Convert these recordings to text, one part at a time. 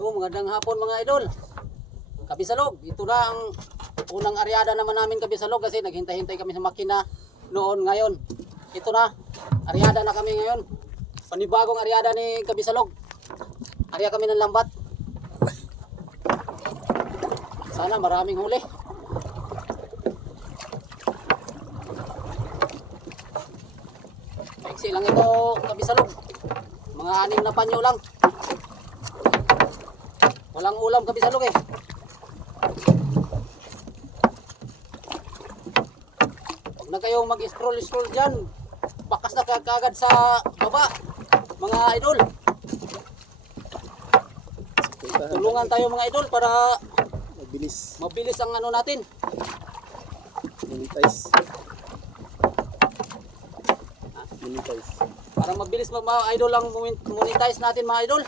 So, magandang hapon mga idol. Kabisalog, ito na ang unang aryada naman namin Kabisalog kasi naghintay-hintay kami sa makina noon ngayon. Ito na, aryada na kami ngayon. Panibagong aryada ni Kabisalog. Arya kami ng lambat. Sana maraming huli. Maiksi lang ito Kabisalog. Mga anim na panyo lang. Walang ulam kami sa loob eh. Huwag na kayong mag-scroll-scroll dyan. Bakas na ka- kagad sa baba. Mga idol. Tulungan tayo mga idol para Mabilis. mabilis ang ano natin. Monetize. Monetize. Para mabilis mga idol ang mon- monetize natin mga idol.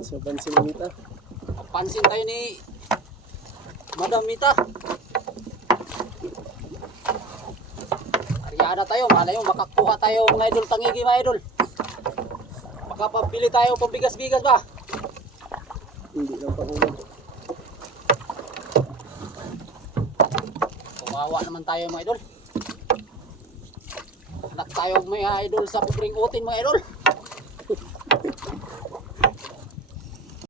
Mabilis mapansin mo nita. Pansin tayo ni Madam Mita. Aryada tayo, malayo makakuha tayo mga idol tangigi mga idol. Makapabili tayo pambigas-bigas ba? Hindi lang pangulang. Kawawa naman tayo mga idol. Anak tayo mga idol sa pipring utin mga idol.